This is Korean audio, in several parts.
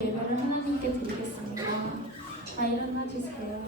예배를 하나님께 드리겠습니다. 다 일어나 주세요.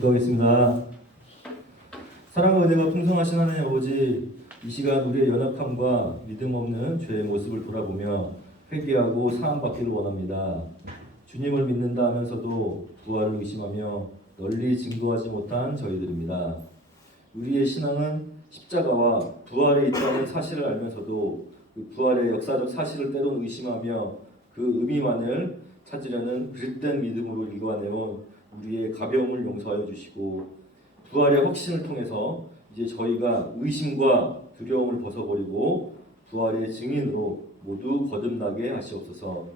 기도하겠습니다. 사랑과 은혜가 풍성하신 하나님 아버지, 이 시간 우리의 연약함과 믿음 없는 죄의 모습을 돌아보며 회개하고 사함받기를 원합니다. 주님을 믿는다 하면서도 부활을 의심하며 널리 증거하지 못한 저희들입니다. 우리의 신앙은 십자가와 부활에 있다는 사실을 알면서도 그 부활의 역사적 사실을 때론 의심하며 그 의미만을 찾으려는 그릇된 믿음으로 일관해온 우리의 가벼움을 용서하여 주시고, 부활의 확신을 통해서 이제 저희가 의심과 두려움을 벗어버리고 부활의 증인으로 모두 거듭나게 하시옵소서.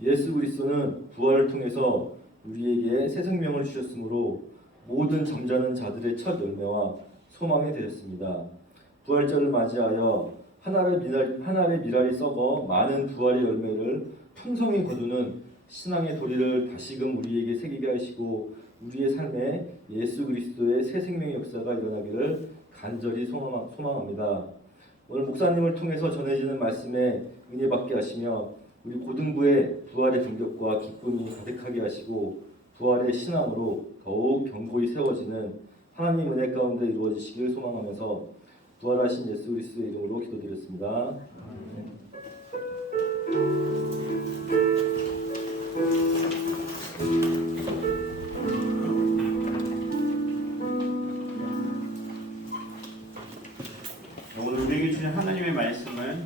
예수 그리스도는 부활을 통해서 우리에게 새 생명을 주셨으므로 모든 잠자는 자들의 첫 열매와 소망이 되셨습니다. 부활절을 맞이하여 하늘의 미랄이 썩어 많은 부활의 열매를 풍성히 거두는 신앙의 도리를 다시금 우리에게 새기게 하시고, 우리의 삶에 예수 그리스도의 새 생명의 역사가 일어나기를 간절히 소망합니다. 오늘 목사님을 통해서 전해지는 말씀에 은혜 받게 하시며 우리 고등부의 부활의 감격과 기쁨이 가득하게 하시고, 부활의 신앙으로 더욱 견고히 세워지는 하나님 은혜 가운데 이루어지시길 소망하면서 부활하신 예수 그리스도의 이름으로 기도드렸습니다. 오늘 우리에게 주신 하나님의 말씀은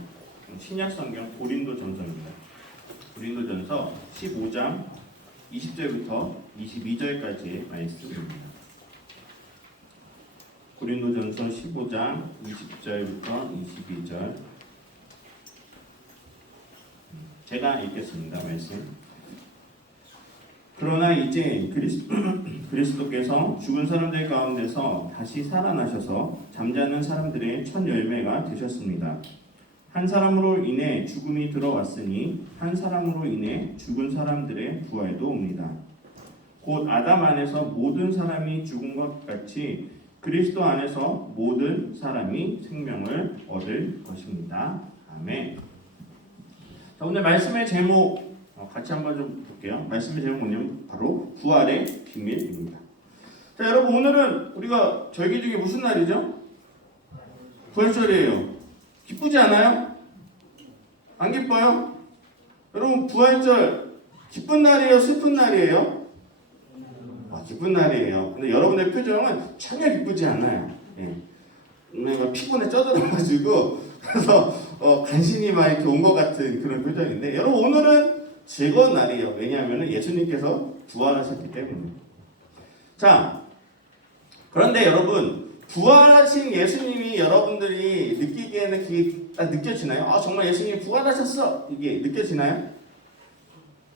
신약성경 고린도전서입니다. 고린도전서 15장 20절부터 22절까지의 말씀입니다. 고린도전서 15장 20절부터 22절, 제가 읽겠습니다. 말씀. 그러나 이제 그리스도께서 죽은 사람들 가운데서 다시 살아나셔서 잠자는 사람들의 첫 열매가 되셨습니다. 한 사람으로 인해 죽음이 들어왔으니 한 사람으로 인해 죽은 사람들의 부활도 옵니다. 곧 아담 안에서 모든 사람이 죽은 것 같이 그리스도 안에서 모든 사람이 생명을 얻을 것입니다. 아멘. 자, 오늘 말씀의 제목 같이 한번 좀 볼게요. 말씀의 제목 뭐냐면 바로 부활의 비밀입니다. 자, 여러분, 오늘은 우리가 절기 중에 무슨 날이죠? 부활절이에요. 기쁘지 않아요? 안 기뻐요? 여러분, 부활절 기쁜 날이에요? 슬픈 날이에요? 기쁜 날이에요. 근데 여러분의 표정은 전혀 기쁘지 않아요. 예. 내가 피곤에 쪄들어가지고 그래서 간신히 막 이렇게 온 것 같은 그런 표정인데, 여러분 오늘은 즐거운 날이에요. 왜냐하면 예수님께서 부활하셨기 때문에. 자, 그런데 여러분, 부활하신 예수님이 여러분들이 느끼기에는 그게 딱 느껴지나요? 정말 예수님이 부활하셨어! 이게 느껴지나요?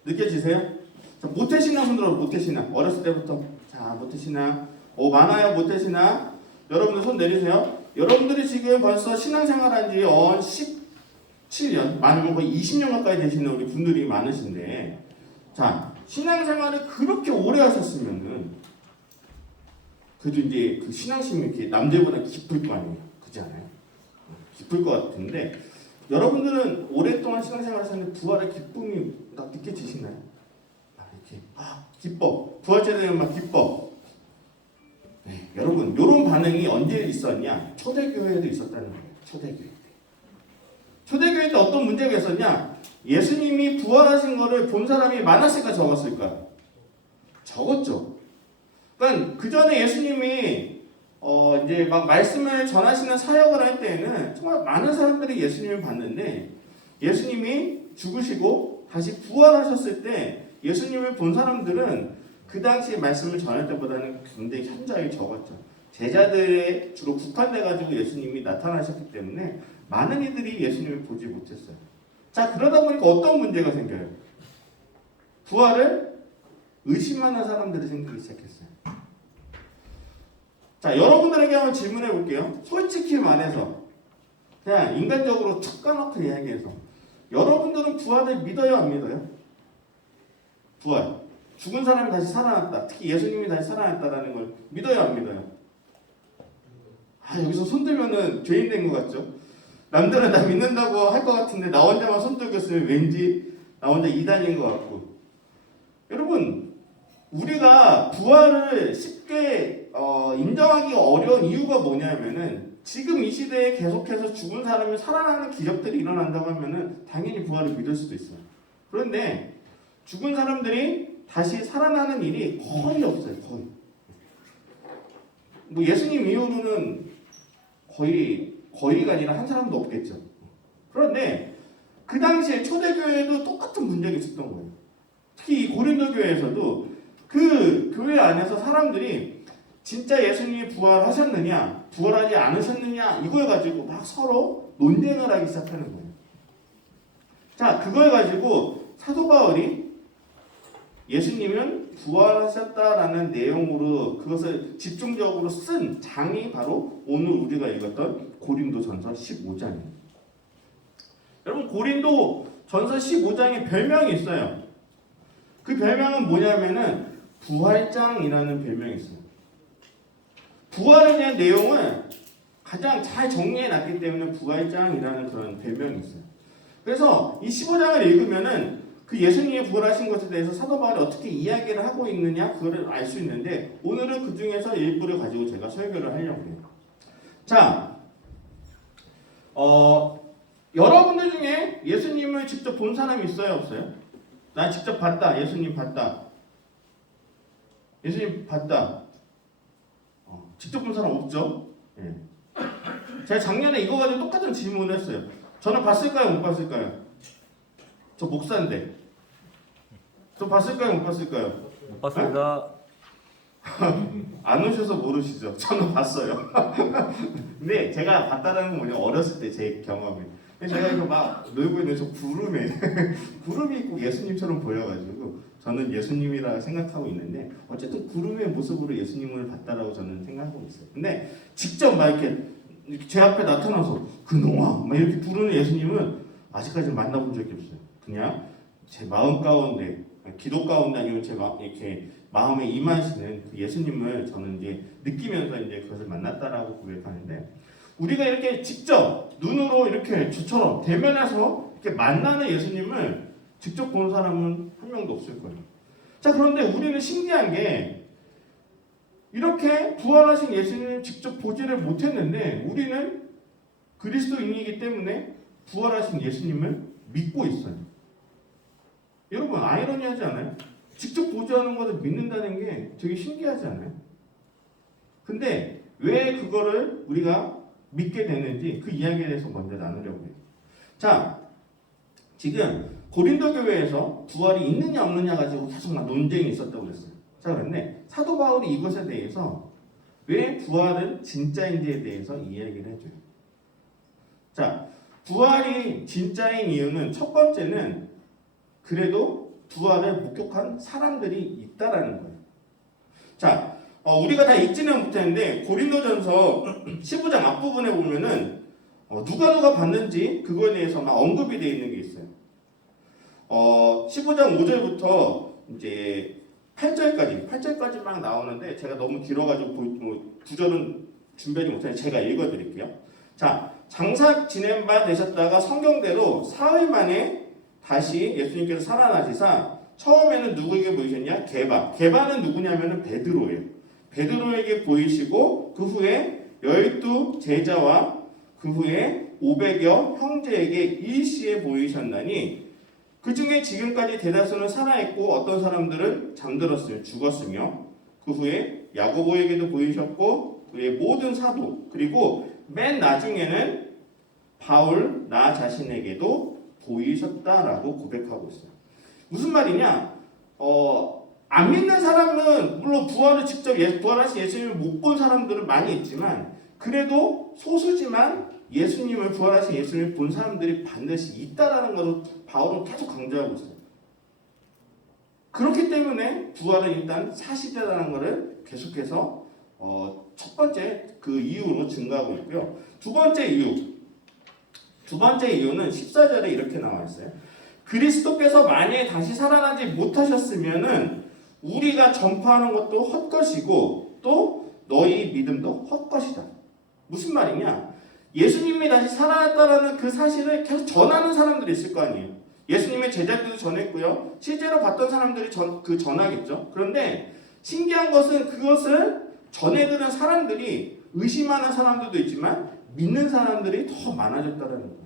느껴지세요? 자, 모태신앙 손 들어. 모태신앙. 어렸을 때부터. 자, 모태신앙. 많아요, 모태신앙. 여러분들 손 내리세요. 여러분들이 지금 벌써 신앙생활한 지 17년, 많으면 거의 20년 가까이 되시는 우리 분들이 많으신데, 자, 신앙생활을 그렇게 오래 하셨으면은, 그래도 이제 그 신앙심이 이렇게 남들보다 깊을 거 아니에요. 그렇지 않아요? 깊을 것 같은데, 여러분들은 오랫동안 신앙생활을 하셨는데 부활의 기쁨이 막 느껴지시나요? 이렇게 기뻐. 부활절에 되면 막 기뻐. 네, 여러분, 이런 반응이 언제 있었냐? 초대교회에도 있었다는 거예요. 초대교회 때. 초대교회 때 어떤 문제가 있었냐? 예수님이 부활하신 거를 본 사람이 많았을까 적었을까? 적었죠. 그러니까 그 전에 예수님이 이제 막 말씀을 전하시는 사역을 할 때에는 정말 많은 사람들이 예수님을 봤는데, 예수님이 죽으시고 다시 부활하셨을 때 예수님을 본 사람들은 그 당시 말씀을 전할 때보다는 굉장히 현저하게 적었죠. 제자들에 주로 국한돼가지고 예수님이 나타나셨기 때문에 많은 이들이 예수님을 보지 못했어요. 자, 그러다 보니까 어떤 문제가 생겨요? 부활을 의심하는 사람들이 생기기 시작했어요. 자, 여러분들에게 한번 질문해 볼게요. 솔직히 말해서, 그냥 인간적으로 툭 까놓고 이야기해서, 여러분들은 부활을 믿어요, 안 믿어요? 부활. 죽은 사람이 다시 살아났다. 특히 예수님이 다시 살아났다라는 걸 믿어요, 안 믿어요? 여기서 손 들면은 죄인 된 것 같죠? 남들은 다 믿는다고 할 것 같은데 나 혼자만 손 들고 있으면 왠지 나 혼자 이단인 것 같고. 여러분, 우리가 부활을 쉽게 인정하기 어려운 이유가 뭐냐면은 지금 이 시대에 계속해서 죽은 사람이 살아나는 기적들이 일어난다고 하면은 당연히 부활을 믿을 수도 있어요. 그런데 죽은 사람들이 다시 살아나는 일이 거의 없어요. 거의. 뭐 예수님 이후로는 거의가 아니라 한 사람도 없겠죠. 그런데 그 당시에 초대교회에도 똑같은 문제가 있었던 거예요. 특히 이 고린도 교회에서도 그 교회 안에서 사람들이 진짜 예수님이 부활하셨느냐, 부활하지 않으셨느냐 이걸 가지고 막 서로 논쟁을 하기 시작하는 거예요. 자, 그걸 가지고 사도 바울이 예수님은 부활하셨다라는 내용으로 그것을 집중적으로 쓴 장이 바로 오늘 우리가 읽었던 고린도전서 15장이에요. 여러분, 고린도전서 15장에 별명이 있어요. 그 별명은 뭐냐면은 부활장이라는 별명이 있어요. 부활에 대한 내용을 가장 잘 정리해 놨기 때문에 부활장이라는 그런 별명이 있어요. 그래서 이 15장을 읽으면은 그 예수님이 부활하신 것에 대해서 사도 바울이 어떻게 이야기를 하고 있느냐 그거를 알 수 있는데 오늘은 그 중에서 일부를 가지고 제가 설교를 하려고 해요. 자, 여러분들 중에 예수님을 직접 본 사람이 있어요, 없어요? 난 직접 봤다. 예수님 봤다. 예수님 봤다. 직접 본 사람 없죠? 예. 제가 작년에 이거 가지고 똑같은 질문을 했어요. 저는 봤을까요? 못 봤을까요? 저 목사인데. 저 봤을까요? 못 봤을까요? 못 봤습니다. 안 오셔서 모르시죠? 저는 봤어요. 근데 제가 봤다는 건 뭐냐, 어렸을 때 제 경험이. 제가 이거 막 놀고 있는 저 구름이 있고 예수님처럼 보여가지고 저는 예수님이라 생각하고 있는데 어쨌든 구름의 모습으로 예수님을 봤다라고 저는 생각하고 있어요. 근데 직접 막 이렇게 제 앞에 나타나서 그놈아 막 이렇게 부르는 예수님은 아직까지 만나본 적이 없어요. 그냥 제 마음 가운데, 기도 가운데 아니면 제 이렇게 마음에 임하시는 그 예수님을 저는 이제 느끼면서 이제 그것을 만났다라고 고백하는데, 우리가 이렇게 직접 눈으로 이렇게 저처럼 대면해서 이렇게 만나는 예수님을 직접 본 사람은 한 명도 없을 거예요. 자, 그런데 우리는 신기한 게 이렇게 부활하신 예수님을 직접 보지를 못했는데 우리는 그리스도인이기 때문에 부활하신 예수님을 믿고 있어요. 여러분, 아이러니하지 않아요? 직접 보지 않은 것을 믿는다는 게 되게 신기하지 않아요? 근데 왜 그거를 우리가 믿게 되는지 그 이야기에 대해서 먼저 나누려고 해요. 자, 지금 고린도 교회에서 부활이 있느냐 없느냐 가지고 계속 막 논쟁이 있었다고 그랬어요. 자, 그런데 사도 바울이 이것에 대해서 왜 부활은 진짜인지에 대해서 이야기를 해줘요. 자, 부활이 진짜인 이유는 첫 번째는 그래도 부활을 목격한 사람들이 있다라는 거예요. 자, 우리가 다 읽지는 못했는데 고린도전서 15장 앞부분에 보면은 누가 봤는지 그거에 대해서 막 언급이 되어 있는 게 있어요. 15장 5절부터 이제 8절까지 막 나오는데 제가 너무 길어가지고 구절은 준비하지 못하는데 제가 읽어드릴게요. 자, 장사 지낸 바 되셨다가 성경대로 사흘 만에 다시 예수님께서 살아나시사 처음에는 누구에게 보이셨냐? 게바는 누구냐면은 베드로예요. 베드로에게 보이시고 그 후에 12 제자와 그 후에 500여 형제에게 일시에 보이셨나니 그 중에 지금까지 대다수는 살아있고 어떤 사람들은 잠들었으며 죽었으며 그 후에 야고보에게도 보이셨고 그의 모든 사도 그리고 맨 나중에는 바울 나 자신에게도 보이셨다라고 고백하고 있어요. 무슨 말이냐? 안 믿는 사람은 물론 부활을 직접 부활하신 예수님을 못 본 사람들은 많이 있지만 그래도 소수지만 예수님을 부활하신 예수님을 본 사람들이 반드시 있다라는 것을 바울은 계속 강조하고 있어요. 그렇기 때문에 부활은 일단 사실이라는 것을 계속해서 첫 번째 그 이유로 증거하고 있고요. 두 번째 이유는 14절에 이렇게 나와 있어요. 그리스도께서 만약에 다시 살아나지 못하셨으면은 우리가 전파하는 것도 헛것이고 또 너희 믿음도 헛것이다. 무슨 말이냐? 예수님이 다시 살아났다라는 그 사실을 계속 전하는 사람들이 있을 거 아니에요. 예수님의 제자들도 전했고요. 실제로 봤던 사람들이 전하겠죠. 그런데 신기한 것은 그것을 전해들은 사람들이 의심하는 사람들도 있지만 믿는 사람들이 더 많아졌다는 거예요.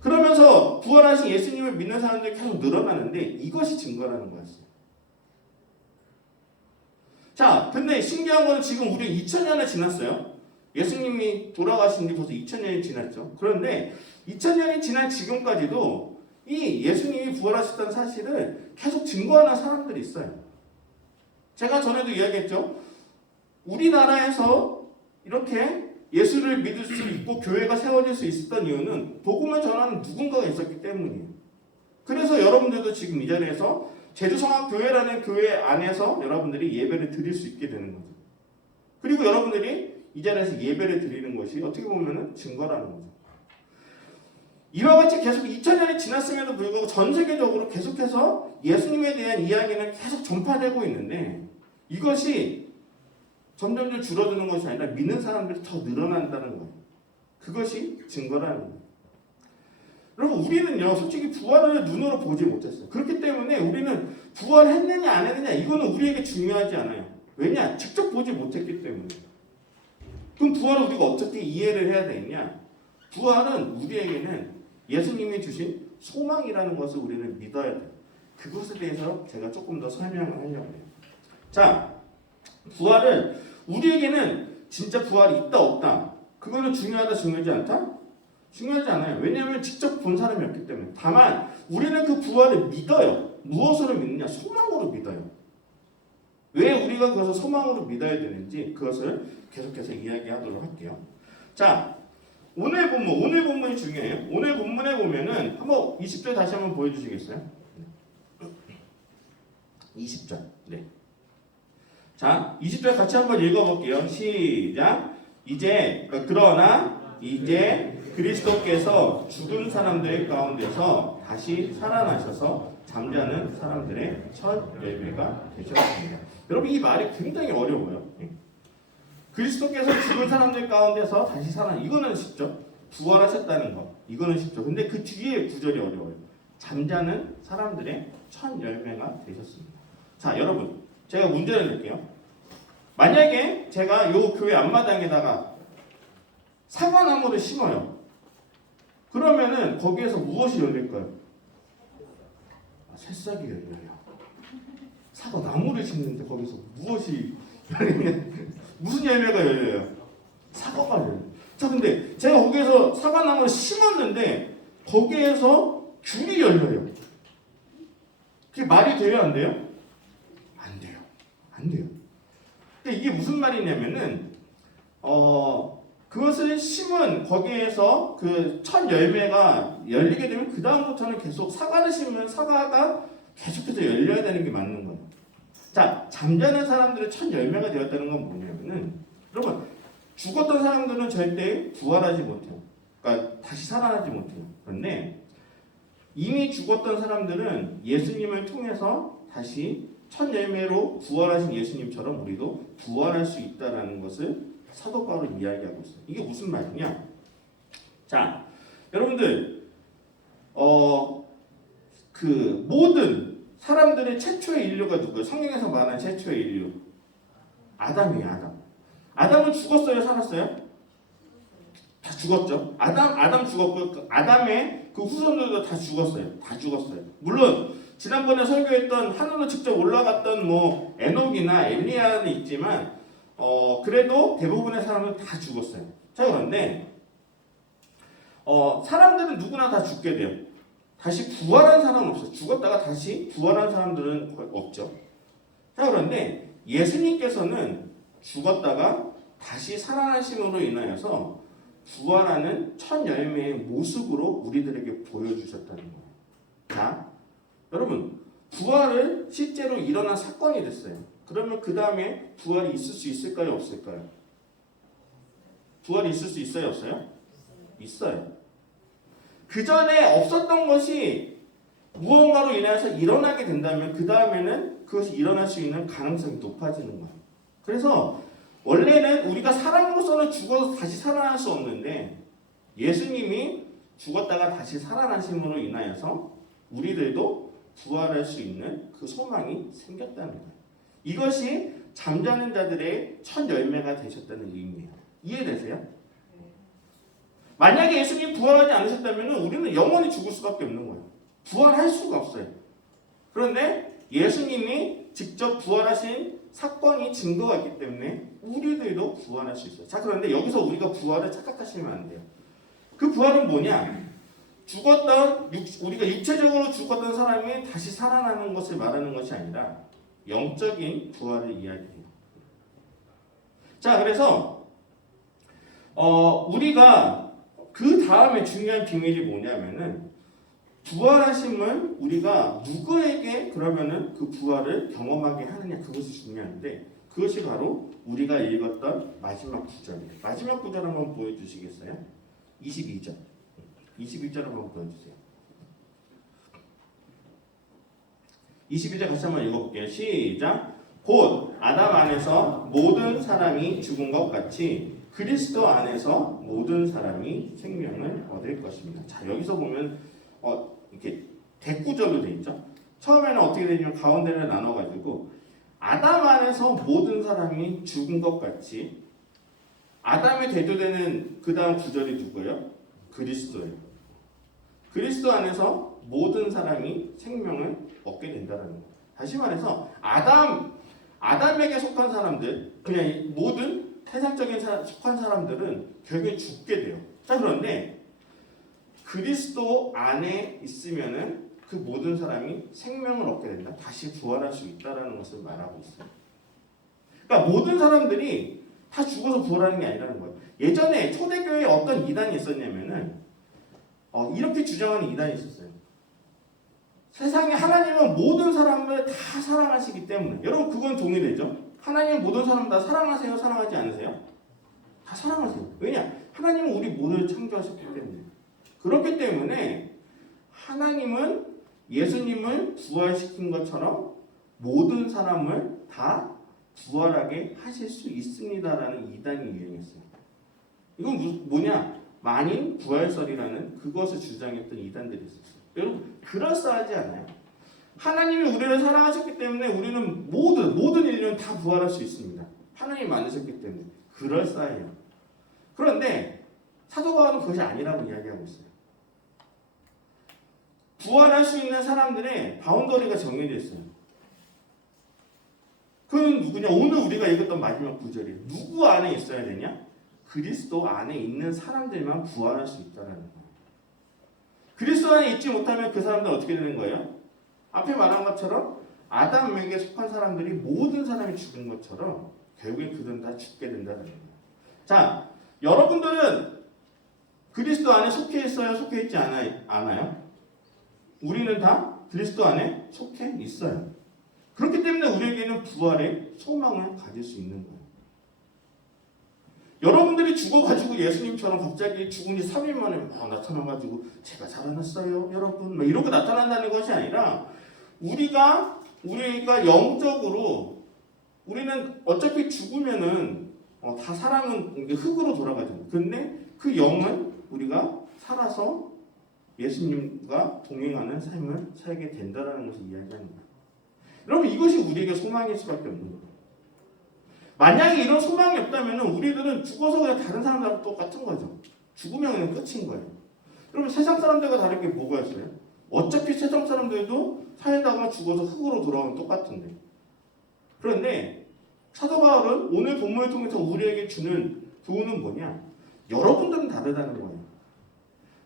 그러면서 부활하신 예수님을 믿는 사람들이 계속 늘어나는데 이것이 증거라는 거였어요. 자, 근데 신기한 건 지금 우리 2000년을 지났어요. 예수님이 돌아가신 지 벌써 2000년이 지났죠. 그런데 2000년이 지난 지금까지도 이 예수님이 부활하셨다는 사실을 계속 증거하는 사람들이 있어요. 제가 전에도 이야기했죠. 우리나라에서 이렇게 예수를 믿을 수 있고 교회가 세워질 수 있었던 이유는 복음을 전하는 누군가가 있었기 때문이에요. 그래서 여러분들도 지금 이 자리에서 제주성악교회라는 교회 안에서 여러분들이 예배를 드릴 수 있게 되는 거죠. 그리고 여러분들이 이 자리에서 예배를 드리는 것이 어떻게 보면 증거라는 거죠. 이와 같이 계속 2000년이 지났음에도 불구하고 전 세계적으로 계속해서 예수님에 대한 이야기는 계속 전파되고 있는데 이것이 점점 줄어드는 것이 아니라 믿는 사람들이 더 늘어난다는 거예요. 그것이 증거라는 거예요. 여러분 우리는요 솔직히 부활을 눈으로 보지 못했어요. 그렇기 때문에 우리는 부활했느냐 안 했느냐 이거는 우리에게 중요하지 않아요. 왜냐? 직접 보지 못했기 때문에. 그럼 부활을 우리가 어떻게 이해를 해야 되느냐? 부활은 우리에게는 예수님이 주신 소망이라는 것을 우리는 믿어야 돼요. 그것에 대해서 제가 조금 더 설명을 하려고 해요. 자, 부활은 우리에게는 진짜 부활이 있다 없다 그거는 중요하다 중요하지 않다? 중요하지 않아요. 왜냐하면 직접 본 사람이 없기 때문에. 다만 우리는 그 부활을 믿어요. 무엇으로 믿느냐? 소망으로 믿어요. 왜 우리가 그것을 소망으로 믿어야 되는지 그것을 계속해서 이야기하도록 할게요. 자, 오늘 본문이 중요해요. 오늘 본문에 보면은 한번 20절 다시 한번 보여주시겠어요? 20절. 네. 자, 20절 같이 한번 읽어볼게요. 시작. 그러나 이제 그리스도께서 죽은 사람들 가운데서 다시 살아나셔서 잠자는 사람들의 첫 열매가 되셨습니다. 여러분 이 말이 굉장히 어려워요. 그리스도께서 죽은 사람들 가운데서 다시 이거는 쉽죠. 부활하셨다는 거 이거는 쉽죠. 근데 그 뒤에 구절이 어려워요. 잠자는 사람들의 첫 열매가 되셨습니다. 자, 여러분 제가 문제를 낼게요. 만약에 제가 요 교회 앞마당에다가 사과나무를 심어요. 그러면은 거기에서 무엇이 열릴까요? 새싹이 열려요. 사과나무를 심는데 거기서 무엇이 열리냐? 무슨 열매가 열려요? 사과가 열려요. 자, 근데 제가 거기에서 사과나무를 심었는데 거기에서 귤이 열려요. 그게 말이 돼요, 안 돼요? 안 돼요. 안 돼요. 근데 이게 무슨 말이냐면은 그것을 심은 거기에서 그 첫 열매가 열리게 되면 그 다음부터는 계속 사과를 심으면 사과가 계속해서 열려야 되는 게 맞는 거예요. 자, 잠자는 사람들의 첫 열매가 되었다는 건 뭐냐면은 여러분 죽었던 사람들은 절대 부활하지 못해요. 그러니까 다시 살아나지 못해요. 그런데 이미 죽었던 사람들은 예수님을 통해서 다시 첫 열매로 부활하신 예수님처럼 우리도 부활할 수 있다는 것을 사도 바울은 이야기하고 있어요. 이게 무슨 말이냐? 자, 여러분들 그 모든 사람들의 최초의 인류가 누구예요? 성경에서 말하는 최초의 인류 아담이에요. 아담. 아담은 죽었어요? 살았어요? 다 죽었죠. 아담 죽었고 그 아담의 그 후손들도 다 죽었어요. 다 죽었어요. 물론 지난번에 설교했던 하늘로 직접 올라갔던 뭐 에녹이나 엘리야는 있지만 그래도 대부분의 사람은 다 죽었어요. 자, 그런데 사람들은 누구나 다 죽게 돼요. 다시 부활한 사람은 없어요. 죽었다가 다시 부활한 사람들은 없죠. 자, 그런데 예수님께서는 죽었다가 다시 살아나심으로 인하여서 부활하는 첫 열매의 모습으로 우리들에게 보여주셨다는 거예요. 자, 여러분 부활을 실제로 일어난 사건이 됐어요. 그러면 그 다음에 부활이 있을 수 있을까요? 없을까요? 부활이 있을 수 있어요? 없어요? 있어요. 그 전에 없었던 것이 무언가로 인해서 일어나게 된다면 그 다음에는 그것이 일어날 수 있는 가능성이 높아지는 거예요. 그래서 원래는 우리가 사람으로서는 죽어서 다시 살아날 수 없는데 예수님이 죽었다가 다시 살아나심으로 인하여서 우리들도 부활할 수 있는 그 소망이 생겼다는 거예요. 이것이 잠자는 자들의 첫 열매가 되셨다는 의미예요. 이해되세요? 만약에 예수님이 부활하지 않으셨다면 우리는 영원히 죽을 수밖에 없는 거예요. 부활할 수가 없어요. 그런데 예수님이 직접 부활하신 사건이 증거가 있기 때문에 우리들도 부활할 수 있어요. 자, 그런데 여기서 우리가 부활을 착각하시면 안 돼요. 그 부활은 뭐냐? 우리가 육체적으로 죽었던 사람이 다시 살아나는 것을 말하는 것이 아니라 영적인 부활을 이야기해요. 자, 그래서 우리가 그 다음에 중요한 비밀이 뭐냐면은 부활하심을 우리가 누구에게 그러면은 그 부활을 경험하게 하느냐, 그것이 중요한데 그것이 바로 우리가 읽었던 마지막 구절이에요. 마지막 구절 한번 보여주시겠어요? 22절. 22절 한번 보여주세요. 22절 같이 한번 읽어볼게요. 시작. 곧 아담 안에서 모든 사람이 죽은 것 같이 그리스도 안에서 모든 사람이 생명을 얻을 것입니다. 자, 여기서 보면 이렇게 대구절로 돼 있죠. 처음에는 어떻게 되냐면 가운데를 나눠가지고 아담 안에서 모든 사람이 죽은 것 같이, 아담이 대조되는 그 다음 구절이 누구예요? 그리스도예요. 그리스도 안에서 모든 사람이 생명을 얻게 된다는 거예요. 다시 말해서 아담에게 속한 사람들, 그냥 모든 세상적인 속한 사람들은 결국에 죽게 돼요. 자, 그런데 그리스도 안에 있으면은 그 모든 사람이 생명을 얻게 된다. 다시 부활할 수 있다라는 것을 말하고 있어요. 그러니까 모든 사람들이 다 죽어서 부활하는 게 아니라는 거예요. 예전에 초대교회에 어떤 이단이 있었냐면은 이렇게 주장하는 이단이 있었어요. 세상에 하나님은 모든 사람을 다 사랑하시기 때문에, 여러분 그건 동의되죠? 하나님은 모든 사람 다 사랑하세요? 사랑하지 않으세요? 다 사랑하세요. 왜냐? 하나님은 우리 모두를 창조하셨기 때문에. 그렇기 때문에 하나님은 예수님을 부활시킨 것처럼 모든 사람을 다 부활하게 하실 수 있습니다라는 이단이 유행했어요. 이건 뭐냐? 만인 부활설이라는 그것을 주장했던 이단들이 있었어요. 여러분 그럴싸하지 않아요? 하나님이 우리를 사랑하셨기 때문에 우리는 모든 인류는 다 부활할 수 있습니다. 하나님이 만드셨기 때문에 그럴싸해요. 그런데 사도 바울은 그것이 아니라고 이야기하고 있어요. 부활할 수 있는 사람들의 바운더리가 정해져 있어요. 그건 누구냐? 오늘 우리가 읽었던 마지막 구절이 누구 안에 있어야 되냐? 그리스도 안에 있는 사람들만 부활할 수 있다는 거예요. 그리스도 안에 있지 못하면 그 사람들은 어떻게 되는 거예요? 앞에 말한 것처럼 아담에게 속한 사람들이 모든 사람이 죽은 것처럼 결국에 그들은 다 죽게 된다는 거예요. 자, 여러분들은 그리스도 안에 속해 있어요? 속해 있지 않아요? 우리는 다 그리스도 안에 속해 있어요. 그렇기 때문에 우리에게는 부활의 소망을 가질 수 있는 거예요. 여러분들이 죽어가지고 예수님처럼 갑자기 죽은 지 3일 만에 막 나타나가지고 제가 살아났어요 여러분 막 이러고 나타난다는 것이 아니라 우리가 영적으로 우리는 어차피 죽으면은 다 사람은 흙으로 돌아가죠. 근데 그 영은 우리가 살아서 예수님과 동행하는 삶을 살게 된다는 것을 이야기하는 거예요. 여러분 이것이 우리에게 소망일 수밖에 없는 거예요. 만약에 이런 소망이 없다면 우리들은 죽어서 그냥 다른 사람들하고 똑같은 거죠. 죽으면 그냥 끝인 거예요. 여러분 세상 사람들과 다른 게 뭐가 있어요? 어차피 세상 사람들도 살다가 죽어서 흙으로 돌아오면 똑같은데. 그런데 사도 바울은 오늘 본문을 통해서 우리에게 주는 교훈은 뭐냐? 여러분들은 다르다는 거예요.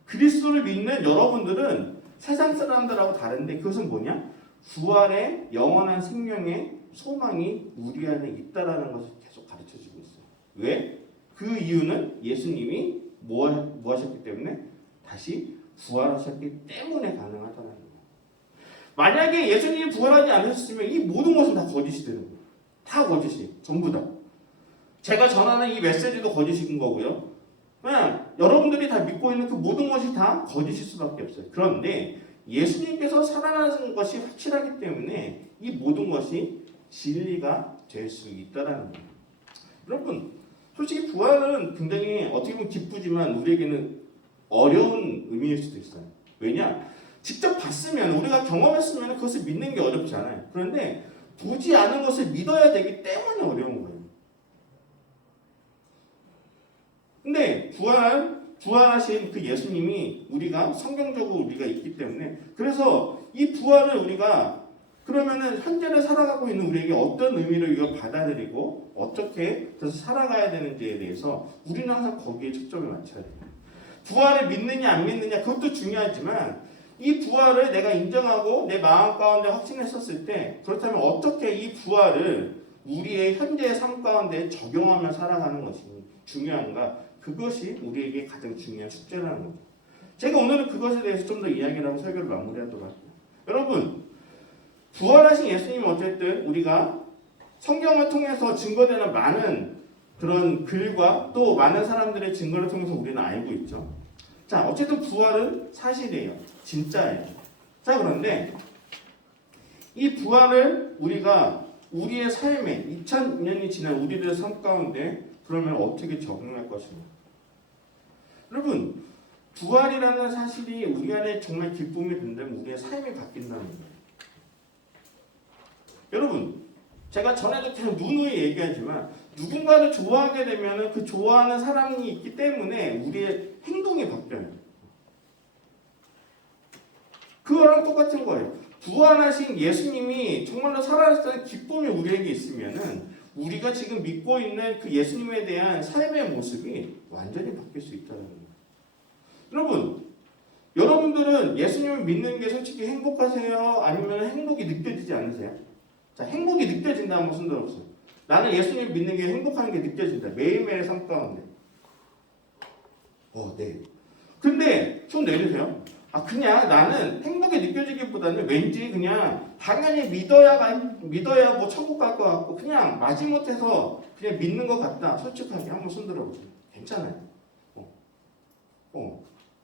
그리스도를 믿는 여러분들은 세상 사람들하고 다른데 그것은 뭐냐? 부활의 영원한 생명의 소망이 우리 안에 있다라는 것을 계속 가르쳐주고 있어요. 왜? 그 이유는 예수님이 뭐 하셨기 때문에? 다시 부활하셨기 때문에 가능하다는 거예요. 만약에 예수님이 부활하지 않으셨으면 이 모든 것은 다 거짓이 되는 거예요. 다 거짓이. 전부 다. 제가 전하는 이 메시지도 거짓인 거고요. 그냥 여러분들이 다 믿고 있는 그 모든 것이 다 거짓일 수밖에 없어요. 그런데 예수님께서 살아나신 것이 확실하기 때문에 이 모든 것이 진리가 될 수 있다는 거예요. 여러분, 솔직히 부활은 굉장히 어떻게 보면 기쁘지만 우리에게는 어려운 의미일 수도 있어요. 왜냐? 직접 봤으면 우리가 경험했으면 그것을 믿는 게 어렵지 않아요. 그런데 보지 않은 것을 믿어야 되기 때문에 어려운 거예요. 근데 부활하신 그 예수님이 우리가 성경적으로 우리가 있기 때문에 그래서 이 부활을 우리가 그러면은 현재를 살아가고 있는 우리에게 어떤 의미를 이걸 받아들이고 어떻게 그래서 살아가야 되는지에 대해서 우리는 항상 거기에 초점을 맞춰야 돼요. 부활을 믿느냐 안 믿느냐 그것도 중요하지만 이 부활을 내가 인정하고 내 마음 가운데 확신했었을 때 그렇다면 어떻게 이 부활을 우리의 현재의 삶 가운데 적용하며 살아가는 것이 중요한가? 그것이 우리에게 가장 중요한 숙제라는 거죠. 제가 오늘은 그것에 대해서 좀 더 이야기를 하고 설교를 마무리하도록 할게요. 여러분, 부활하신 예수님은 어쨌든 우리가 성경을 통해서 증거되는 많은 그런 글과 또 많은 사람들의 증거를 통해서 우리는 알고 있죠. 자, 어쨌든 부활은 사실이에요. 진짜예요. 자, 그런데 이 부활을 우리가 우리의 삶에 2000년이 지난 우리들의 삶 가운데 그러면 어떻게 적용할 것인가? 여러분, 부활이라는 사실이 우리 안에 정말 기쁨이 된다면 우리의 삶이 바뀐다는 거예요. 여러분, 제가 전에도 계속 누누이 얘기하지만 누군가를 좋아하게 되면 그 좋아하는 사람이 있기 때문에 우리의 행동이 바뀌어요. 그거랑 똑같은 거예요. 부활하신 예수님이 정말로 살아있다는 기쁨이 우리에게 있으면은 우리가 지금 믿고 있는 그 예수님에 대한 삶의 모습이 완전히 바뀔 수 있다는 거예요. 여러분들은 예수님을 믿는 게 솔직히 행복하세요? 아니면 행복이 느껴지지 않으세요? 자, 행복이 느껴진다는 것은 없어요. 나는 예수님 믿는 게 행복한 게 느껴진다. 매일매일 삶 가운데. 네. 근데 손 내리세요. 그냥 나는 행복이 느껴지기보다는 왠지 그냥 당연히 믿어야 뭐 천국 갈 것 같고 그냥 마지못해서 그냥 믿는 것 같다. 솔직하게 한번 손 들어보세요. 괜찮아요.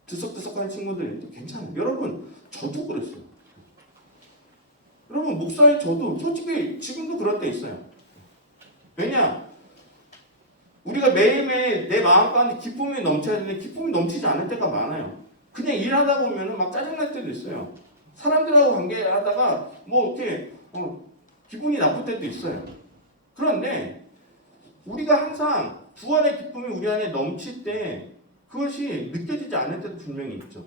드석드석하는 친구들 괜찮아요. 여러분, 저도 그랬어요. 여러분, 목사님 저도 솔직히 지금도 그럴 때 있어요. 왜냐? 우리가 매일매일 내 마음 가운데 기쁨이 넘쳐야 되는데 기쁨이 넘치지 않을 때가 많아요. 그냥 일하다 보면 막 짜증날 때도 있어요. 사람들하고 관계하다가 뭐 이렇게 기분이 나쁠 때도 있어요. 그런데 우리가 항상 부활의 기쁨이 우리 안에 넘칠 때 그것이 느껴지지 않을 때도 분명히 있죠.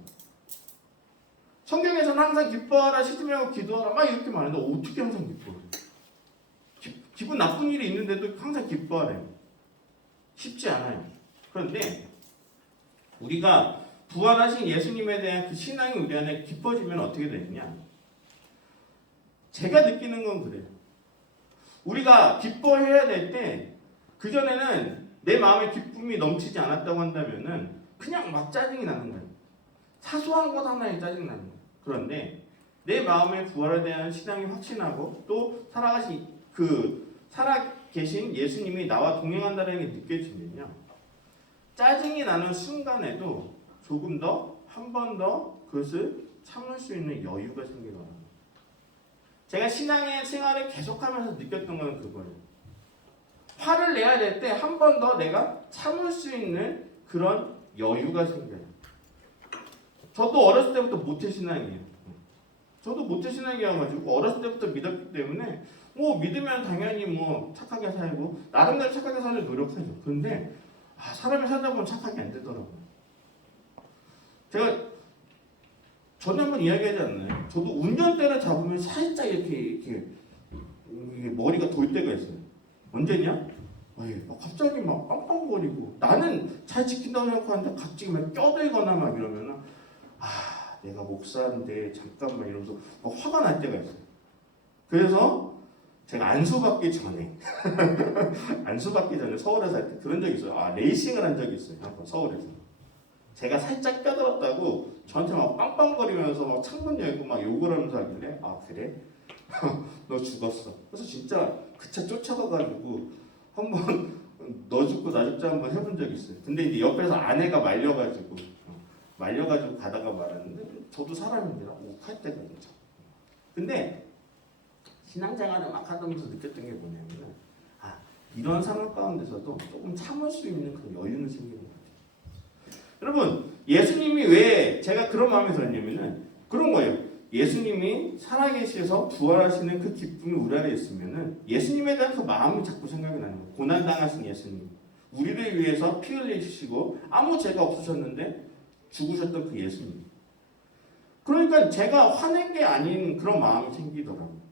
성경에서는 항상 기뻐하라, 시드면하고 기도하라 막 이렇게 말하는데 어떻게 항상 기뻐해요? 기분 나쁜 일이 있는데도 항상 기뻐하래요. 쉽지 않아요. 그런데 우리가 부활하신 예수님에 대한 그 신앙이 우리 안에 깊어지면 어떻게 되느냐? 제가 느끼는 건 그래요. 우리가 기뻐해야 될 때 그전에는 내 마음에 기쁨이 넘치지 않았다고 한다면은 그냥 막 짜증이 나는 거예요. 사소한 것 하나에 짜증 나는 거예요. 그런데 내 마음의 부활에 대한 신앙이 확신하고 또 살아 계신 예수님이 나와 동행한다는 게 느껴지면요. 짜증이 나는 순간에도 조금 더 한 번 더 그것을 참을 수 있는 여유가 생기더라고요. 제가 신앙의 생활을 계속하면서 느꼈던 건 그거예요. 화를 내야 될 때 한 번 더 내가 참을 수 있는 그런 여유가 생겨요. 저도 어렸을 때부터 모태신앙이에요. 저도 모태신앙이어가지고 어렸을 때부터 믿었기 때문에 뭐 믿으면 당연히 뭐 착하게 살고 나름대로 착하게 사는 노력하죠. 그런데 사람이 살다 보면 착하게 안 되더라고요. 제가 전에 한번 이야기하지 않나요? 저도 운전대를 잡으면 살짝 이렇게 머리가 돌 때가 있어요. 언제냐? 갑자기 막 빵빵거리고 나는 잘 지킨다고 생각하는데 갑자기 막 껴들거나 막 이러면은 내가 목사인데 잠깐만 이러면서 막 화가 날 때가 있어요. 그래서 제가 안수받기 전에 서울에서 할 때 그런 적이 있어요. 레이싱을 한 적이 있어요. 서울에서. 제가 살짝 껴들었다고 저한테 막 빵빵거리면서 막 창문 열고 막 욕을 하면서 하길래 그래? 너 죽었어. 그래서 진짜 그 차 쫓아가가지고 한번 너 죽고 나 죽자 한번 해본 적이 있어요. 근데 이제 옆에서 아내가 말려가지고 가다가 말았는데 저도 사람인데 욱할 때가 있죠. 근데 신앙생활을 막 하면서 느꼈던 게 뭐냐면 이런 상황 가운데서도 조금 참을 수 있는 그런 여유는 생기는 거예요. 여러분, 예수님이 그런 마음이 들었냐면은 그런 거예요. 예수님이 살아계셔서 부활하시는 그 기쁨이 우리 안에 있으면은 예수님에 대한 그 마음이 자꾸 생각이 나는 거예요. 고난당하신 예수님. 우리를 위해서 피 흘리시고 아무 죄가 없으셨는데 죽으셨던 그 예수님. 그러니까 제가 화낸 게 아닌 그런 마음이 생기더라고요.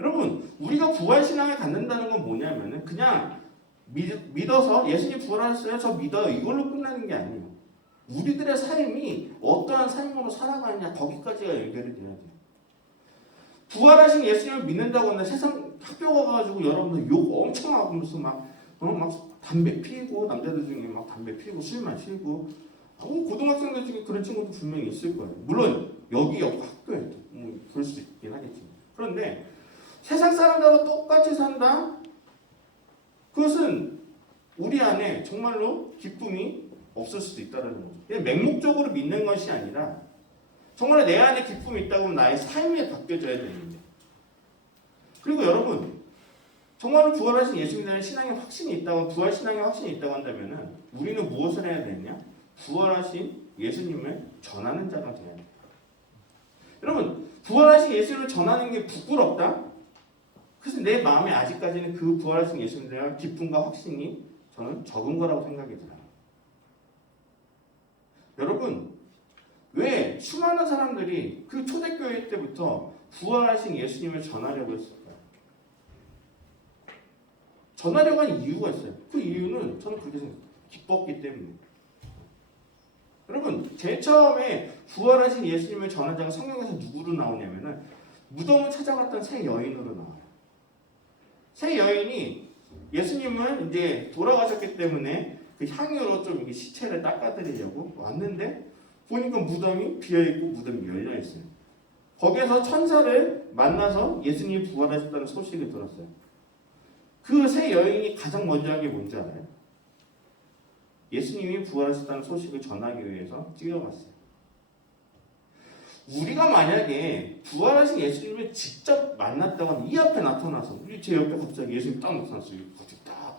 여러분, 우리가 부활신앙을 갖는다는 건 뭐냐면은 그냥 믿어서 예수님 부활하셨어요. 저 믿어요. 이걸로 끝나는 게 아니에요. 우리들의 삶이 어떠한 삶으로 살아가느냐 거기까지가 연결이 돼야 돼요. 부활하신 예수님을 믿는다고 하는데 세상 학교 가가지고 여러분들 욕 엄청 하면서 막 담배 피고 남자들 중에 막 담배 피고 술 마시고 고등학생들 중에 그런 친구도 분명히 있을 거예요. 물론 여기 학교에도 그럴 수 있긴 하겠지만 그런데 세상 사람들하고 똑같이 산다? 그것은 우리 안에 정말로 기쁨이 없을 수도 있다는 거죠. 그냥 맹목적으로 믿는 것이 아니라 정말 내 안에 기쁨이 있다고 하면 나의 삶이 바뀌어져야 되는데 그리고 여러분 정말로 부활하신 예수님에 대한 신앙의 확신이 있다고 부활 신앙의 확신이 있다고 한다면 우리는 무엇을 해야 되냐? 부활하신 예수님을 전하는 자가 되어야 돼요. 여러분 부활하신 예수님을 전하는 게 부끄럽다? 그래서 내 마음에 아직까지는 그 부활하신 예수님에 대한 기쁨과 확신이 저는 적은 거라고 생각이 들어요. 여러분 왜 수많은 사람들이 그 초대교회 때부터 부활하신 예수님을 전하려고 했을까요? 전하려고 한 이유가 있어요. 그 이유는 저는 그렇게 생각해요. 기뻤기 때문에. 여러분 제일 처음에 부활하신 예수님을 전한 자가 성경에서 누구로 나오냐면은 무덤을 찾아갔던 새 여인으로 나와요. 새 여인이 예수님은 이제 돌아가셨기 때문에 그 향유로 좀 시체를 닦아드리려고 왔는데 보니까 무덤이 비어있고 무덤이 열려있어요. 거기에서 천사를 만나서 예수님이 부활하셨다는 소식을 들었어요. 그 새 여인이 가장 먼저 한 게 뭔지 알아요? 예수님이 부활하셨다는 소식을 전하기 위해서 뛰어갔어요. 우리가 만약에 부활하신 예수님을 직접 만났다고 하면 이 앞에 나타나서 제 옆에 갑자기 예수님이 딱 나타났어요. 갑자기 딱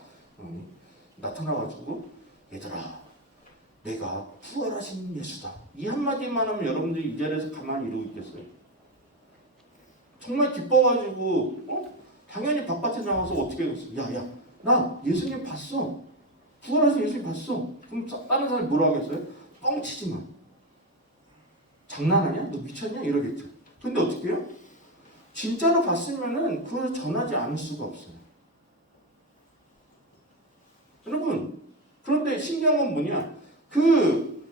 나타나가지고 얘들아 내가 부활하신 예수다. 이 한마디만 하면 여러분들이 이 자리에서 가만히 이러고 있겠어요? 정말 기뻐가지고 당연히 바깥에 나가서 어떻게 했어요? 야야 나 예수님 봤어. 부활하신 예수님 봤어. 그럼 다른 사람이 뭐라고 하겠어요? 뻥치지 마. 장난하냐? 너 미쳤냐? 이러겠죠. 근데 어떻게 해요? 진짜로 봤으면은 그걸 전하지 않을 수가 없어요. 여러분 그런데 신기한 건 뭐냐? 그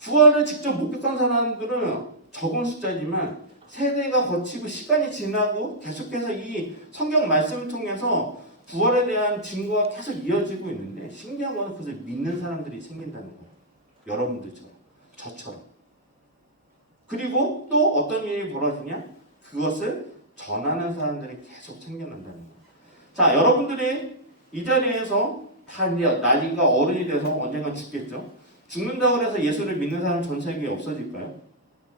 부활을 직접 목격한 사람들은 적은 숫자지만 세대가 거치고 시간이 지나고 계속해서 이 성경 말씀을 통해서 부활에 대한 증거가 계속 이어지고 있는데 신기한 건 그것을 믿는 사람들이 생긴다는 거예요. 여러분들처럼 저처럼. 그리고 또 어떤 일이 벌어지냐? 그것을 전하는 사람들이 계속 생겨난다는 거예요. 자, 여러분들이 이 자리에서 다 이제 나이가 어른이 돼서 언젠가 죽겠죠. 죽는다고 해서 예수를 믿는 사람 전 세계에 없어질까요?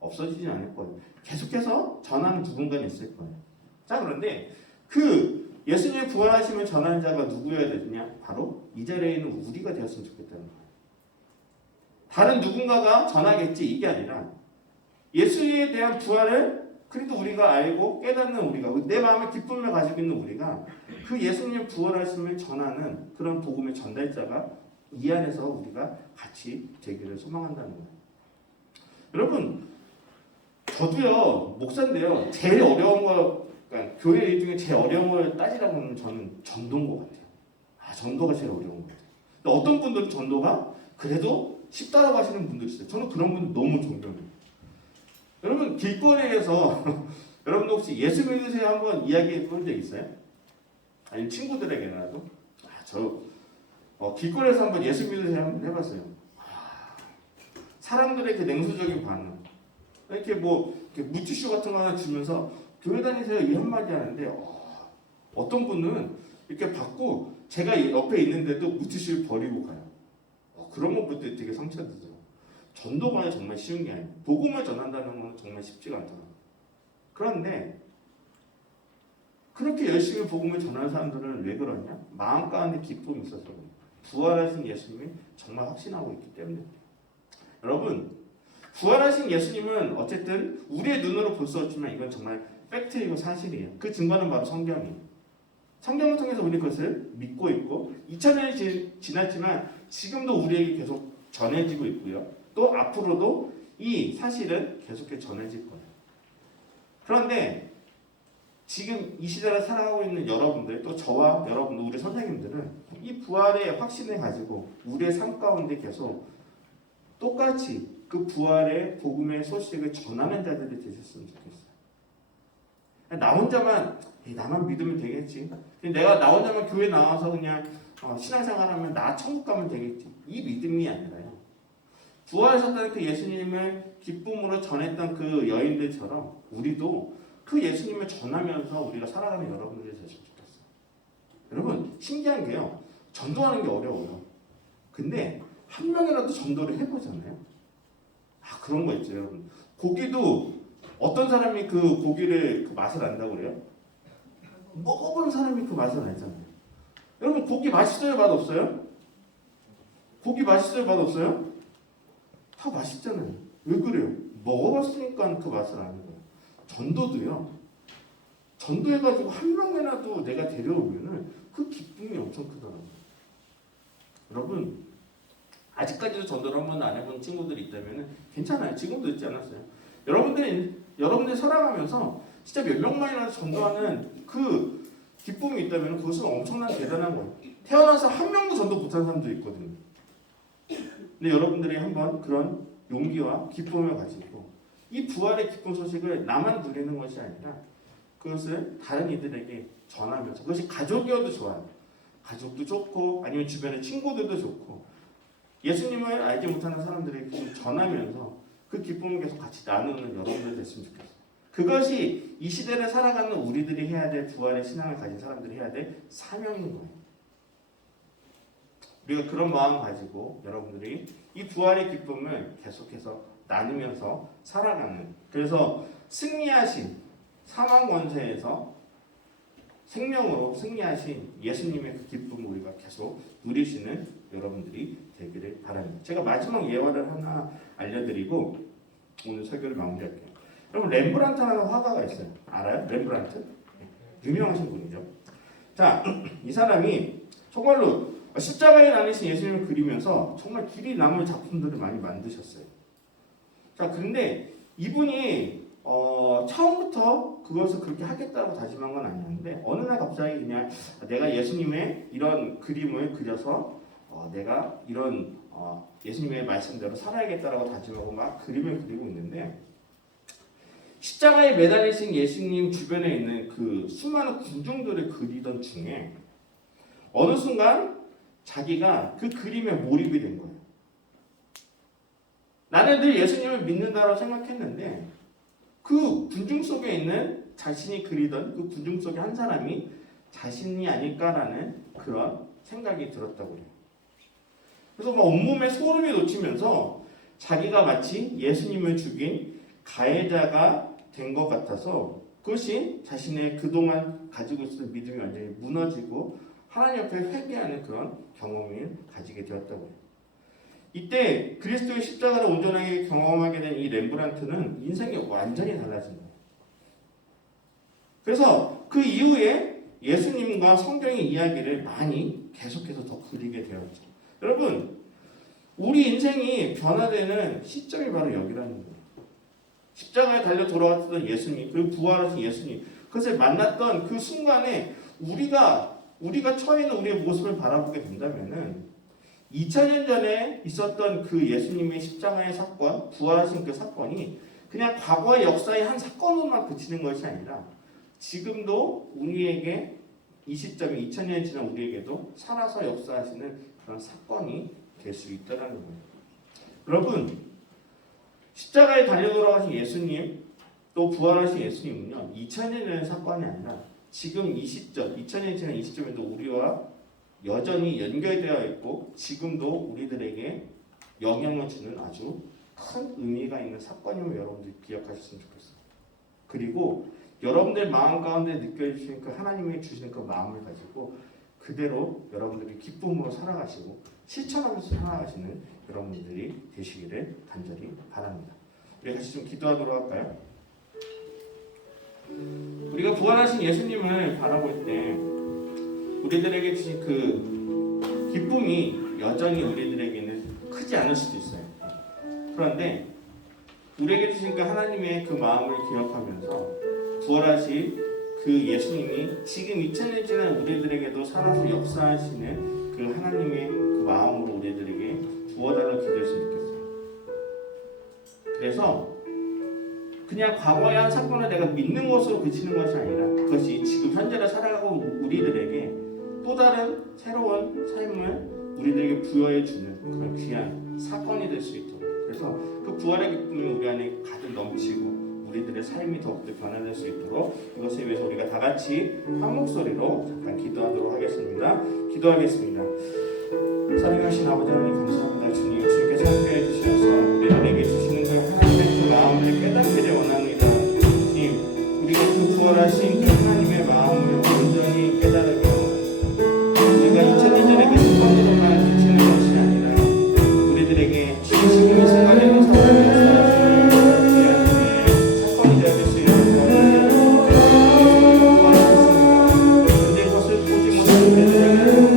없어지진 않을 거예요. 계속해서 전하는 누군가는 있을 거예요. 자, 그런데 그 예수님이 부활하시면 전하는 자가 누구여야 되느냐? 바로 이 자리에 있는 우리가 되었으면 좋겠다는 거예요. 다른 누군가가 전하겠지 이게 아니라 예수에 대한 부활을 그래도 우리가 알고 깨닫는 우리가 내 마음에 기쁨을 가지고 있는 우리가 그 예수님의 부활하심을 전하는 그런 복음의 전달자가 이 안에서 우리가 같이 되기를 소망한다는 거예요. 여러분 저도요 목사인데요 제일 어려운 거 그러니까 교회 일 중에 제일 어려운 걸 따지라고 하면 저는 전도인 것 같아요. 전도가 제일 어려운 것 같아요. 근데 어떤 분들은 전도가 그래도 쉽다라고 하시는 분들 있어요. 저는 그런 분들 너무 존경해요. 여러분 길거리에서 여러분도 혹시 예수 믿으세요 한번 이야기해 본 적 있어요? 아니면 친구들에게라도 길거리에서 한번 예수 믿으세요 한번 해봤어요. 사람들의 그 냉소적인 반응 이렇게 이렇게 물티슈 같은 거 하나 주면서 교회 다니세요 이 한마디 하는데 어떤 분은 이렇게 받고 제가 옆에 있는데도 물티슈를 버리고 가요. 그런 거 볼 때 되게 상처되더라고요. 전도가 정말 쉬운 게 아니에요. 복음을 전한다는 건 정말 쉽지가 않더라고요. 그런데 그렇게 열심히 복음을 전하는 사람들은 왜 그러냐? 마음 가운데 기쁨이 있어서 그래요. 부활하신 예수님이 정말 확신하고 있기 때문에. 여러분 부활하신 예수님은 어쨌든 우리의 눈으로 볼 수 없지만 이건 정말 팩트이고 사실이에요. 그 증거는 바로 성경이에요. 성경을 통해서 우리 그것을 믿고 있고 2000년이 지났지만 지금도 우리에게 계속 전해지고 있고요. 또 앞으로도 이 사실은 계속해서 전해질 거예요. 그런데 지금 이 시대를 살아가고 있는 여러분들, 또 저와 여러분들, 우리 선생님들은 이 부활의 확신을 가지고 우리의 삶 가운데 계속 똑같이 그 부활의 복음의 소식을 전하는 자들이 되셨으면 좋겠어요. 나 혼자만 나만 믿으면 되겠지. 내가 나 혼자만 교회 나와서 그냥 신앙생활하면 나 천국 가면 되겠지. 이 믿음이 아니라요. 부활하셨다는 그 예수님을 기쁨으로 전했던 그 여인들처럼 우리도 그 예수님을 전하면서 우리가 살아가는 여러분들이 되셨으면 좋겠어요. 여러분 신기한 게요. 전도하는 게 어려워요. 근데 한 명이라도 전도를 해보잖아요. 그런 거 있죠, 여러분. 고기도 어떤 사람이 그 고기를 그 맛을 안다고 그래요? 먹어본 사람이 그 맛을 알잖아요. 여러분 고기 맛있어요, 맛없어요? 고기 맛있어요, 맛없어요? 다 맛있잖아요. 왜 그래요? 먹어봤으니까 그 맛을 아는 거예요. 전도도요. 전도해가지고 한 명이라도 내가 데려오면은 그 기쁨이 엄청 크더라고요. 여러분 아직까지도 전도를 한 번도 안 해본 친구들이 있다면 괜찮아요. 지금도 있지 않았어요. 여러분들이 살아가면서 진짜 몇 명만이라도 전도하는 그 기쁨이 있다면 그것은 엄청난 대단한 거예요. 태어나서 한 명도 전도 못한 사람도 있거든요. 근데 여러분들이 한번 그런 용기와 기쁨을 가지고 이 부활의 기쁜 소식을 나만 누리는 것이 아니라 그것을 다른 이들에게 전하면서 그것이 가족이어도 좋아요. 가족도 좋고 아니면 주변의 친구들도 좋고 예수님을 알지 못하는 사람들에게 전하면서 그 기쁨을 계속 같이 나누는 여러분들 됐으면 좋겠어요. 그것이 이 시대를 살아가는 우리들이 해야 될 부활의 신앙을 가진 사람들이 해야 될 사명인 거예요. 우리가 그런 마음 가지고 여러분들이 이 부활의 기쁨을 계속해서 나누면서 살아가는 그래서 승리하신 사망 권세에서 생명으로 승리하신 예수님의 그 기쁨을 우리가 계속 누리시는 여러분들이 되기를 바랍니다. 제가 마지막 예화를 하나 알려드리고 오늘 설교를 마무리할게요. 여러분 렘브란트라는 화가가 있어요. 알아요? 렘브란트? 유명하신 분이죠. 자, 이 사람이 정말로 십자가에 달리신 예수님을 그리면서 정말 길이 남을 작품들을 많이 만드셨어요. 자, 그런데 이분이 처음부터 그것을 그렇게 하겠다고 다짐한 건 아니었는데 어느 날 갑자기 그냥 내가 예수님의 이런 그림을 그려서 내가 이런 예수님의 말씀대로 살아야겠다라고 다짐하고 막 그림을 그리고 있는데 십자가에 매달리신 예수님 주변에 있는 그 수많은 군중들을 그리던 중에 어느 순간 자기가 그 그림에 몰입이 된 거예요. 나는 늘 예수님을 믿는다고 생각했는데 그 군중 속에 있는 자신이 그리던 그 군중 속에 한 사람이 자신이 아닐까라는 그런 생각이 들었다고 해요. 그래서 막 온몸에 소름이 돋치면서 자기가 마치 예수님을 죽인 가해자가 된 것 같아서 그것이 자신의 그동안 가지고 있었던 믿음이 완전히 무너지고 하나님 앞에 회개하는 그런 경험을 가지게 되었다고 해요. 이때 그리스도의 십자가를 온전하게 경험하게 된 이 렘브란트는 인생이 완전히 달라진 거예요. 그래서 그 이후에 예수님과 성경의 이야기를 많이 계속해서 더 그리게 되었죠. 여러분, 우리 인생이 변화되는 시점이 바로 여기라는 거예요. 십자가에 달려 돌아왔던 예수님, 그리고 부활하신 예수님, 그것을 만났던 그 순간에 우리가 처해 있는 우리의 모습을 바라보게 된다면은 2000년 전에 있었던 그 예수님의 십자가의 사건, 부활하신 그 사건이 그냥 과거의 역사의 한 사건으로만 그치는 것이 아니라 지금도 우리에게 이 시점이 2000년이 지난 우리에게도 살아서 역사하시는 그런 사건이 될 수 있다는 거예요. 여러분, 십자가에 달려 돌아가신 예수님, 또 부활하신 예수님은요, 2000년 전의 사건이 아니라 지금 이 시점, 2000년이 지난 이 시점에도 우리와 여전히 연결되어 있고 지금도 우리들에게 영향을 주는 아주 큰 의미가 있는 사건임을 여러분들이 기억하셨으면 좋겠어요. 그리고 여러분들 마음 가운데 느껴지시는 그 하나님이 주시는 그 마음을 가지고 그대로 여러분들이 기쁨으로 살아가시고 실천하면서 살아가시는 여러분들이 되시기를 간절히 바랍니다. 우리 같이 좀 기도하도록 할까요? 우리가 부활하신 예수님을 바라볼 때 우리들에게 주신 그 기쁨이 여전히 우리들에게는 크지 않을 수도 있어요. 그런데 우리에게 주신 그 하나님의 그 마음을 기억하면서 부활하신 그 예수님이 지금 2000년 지난 우리들에게도 살아서 역사하시는 그 하나님의 그 마음으로 우리들에게 부어달라고 기도했으면 좋겠어요. 그래서 그냥 과거의 한 사건을 내가 믿는 것으로 그치는 것이 아니라 그것이 지금 현재를 살아가고 우리들에게 또 다른 새로운 삶을 우리들에게 부여해 주는 그런 귀한 사건이 될 수 있도록, 그래서 그 부활의 기쁨이 우리 안에 가득 넘치고 우리들의 삶이 더욱더 변화될 수 있도록 이것을 위해서 우리가 다 같이 한 목소리로 잠깐 기도하도록 하겠습니다. 기도하겠습니다. 사랑하신 아버지 하나님 감사합니다. 주님, 주님께서 함께해 주셔서 우리들에게 주시는 그 하나님의 그 마음을 깨닫기를 원합니다. 주님, 우리가 그 부활하신 그 하나님의 마음을 온전히 깨달으며 우리가 2000년 전에 그 사건으로만 그치는 것이 아니라 우리들에게 지금 이 순간에도 살아가는 사건이 되어질 수 있는 그런데 그것을 보지 못하는 우리들에게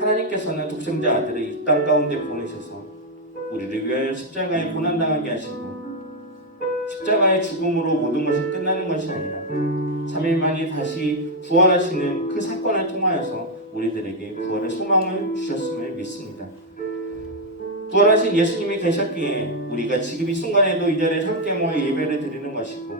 하나님께서는 독생자 아들을 이 땅 가운데 보내셔서 우리를 위하여 십자가에 고난당하게 하시고 십자가의 죽음으로 모든 것이 끝나는 것이 아니라 3일 만에 다시 부활하시는 그 사건을 통하여서 우리들에게 부활의 소망을 주셨음을 믿습니다. 부활하신 예수님이 계셨기에 우리가 지금 이 순간에도 이 자리에 함께 모여 예배를 드리는 것이고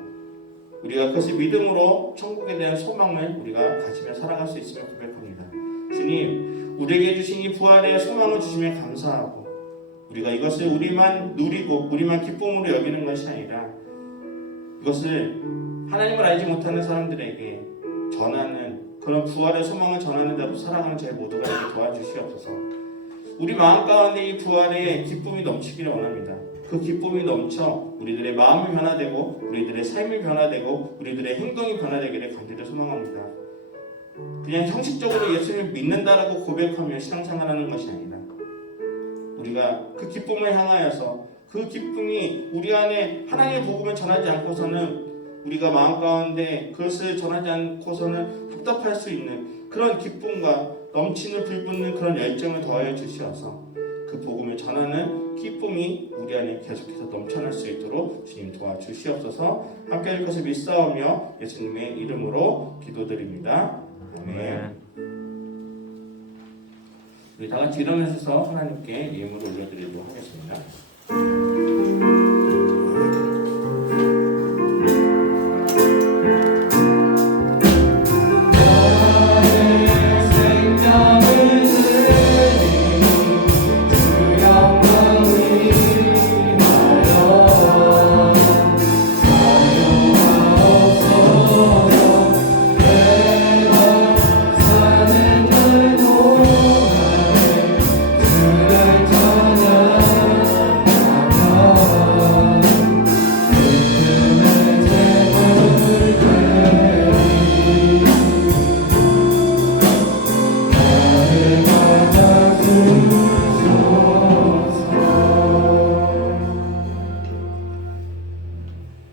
우리가 그것을 믿음으로 천국에 대한 소망을 우리가 가지며 살아갈 수 있음을 고백합니다. 주님, 우리에게 주신 이 부활의 소망을 주시며 감사하고 우리가 이것을 우리만 누리고 우리만 기쁨으로 여기는 것이 아니라 이것을 하나님을 알지 못하는 사람들에게 전하는 그런 부활의 소망을 전하는 자로 살아가는 저희 모두가 되게 도와주시옵소서. 우리 마음 가운데 이 부활의 기쁨이 넘치기를 원합니다. 그 기쁨이 넘쳐 우리들의 마음이 변화되고 우리들의 삶이 변화되고 우리들의 행동이 변화되기를 간절히 소망합니다. 그냥 형식적으로 예수님을 믿는다라고 고백하며 신앙생활하는 것이 아니라 우리가 그 기쁨을 향하여서 그 기쁨이 우리 안에 하나님의 복음을 전하지 않고서는 우리가 마음 가운데 그것을 전하지 않고서는 답답할 수 있는 그런 기쁨과 넘치는 불붙는 그런 열정을 더하여 주시어서 그 복음을 전하는 기쁨이 우리 안에 계속해서 넘쳐날 수 있도록 주님 도와주시옵소서. 함께 할 것을 믿사오며 예수님의 이름으로 기도드립니다. 아멘. 우리 다 같이 일어나셔서 하나님께 예물을 올려드리도록 하겠습니다.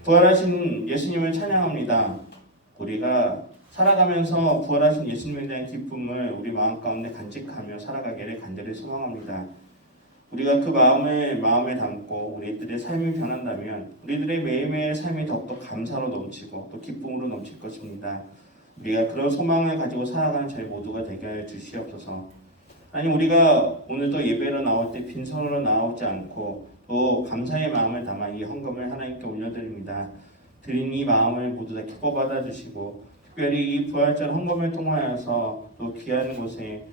부활하신 예수님을 찬양합니다. 우리가 살아가면서 부활하신 예수님에 대한 기쁨을 우리 마음 가운데 간직하며 살아가기를 간절히 소망합니다. 우리가 그 마음을 마음에 담고 우리들의 삶이 변한다면 우리들의 매일매일 삶이 더욱더 감사로 넘치고 또 기쁨으로 넘칠 것입니다. 우리가 그런 소망을 가지고 살아가는 저희 모두가 되게 하여 주시옵소서. 하나님, 우리가 오늘 또 예배로 나올 때 빈손으로 나오지 않고 또 감사의 마음을 담아 이 헌금을 하나님께 올려드립니다. 드린 이 마음을 모두 다 기뻐 받아주시고 특별히 이 부활절 헌금을 통하여서 또 귀한 곳에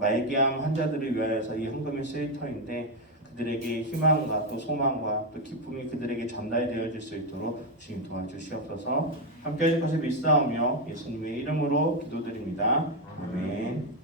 말기암 환자들을 위하여서 이 헌금이 쓰일 터인데 그들에게 희망과 또 소망과 또 기쁨이 그들에게 전달되어질 수 있도록 주님 도와주시옵소서. 함께 하실 것을 믿사오며 예수님의 이름으로 기도드립니다. 아멘.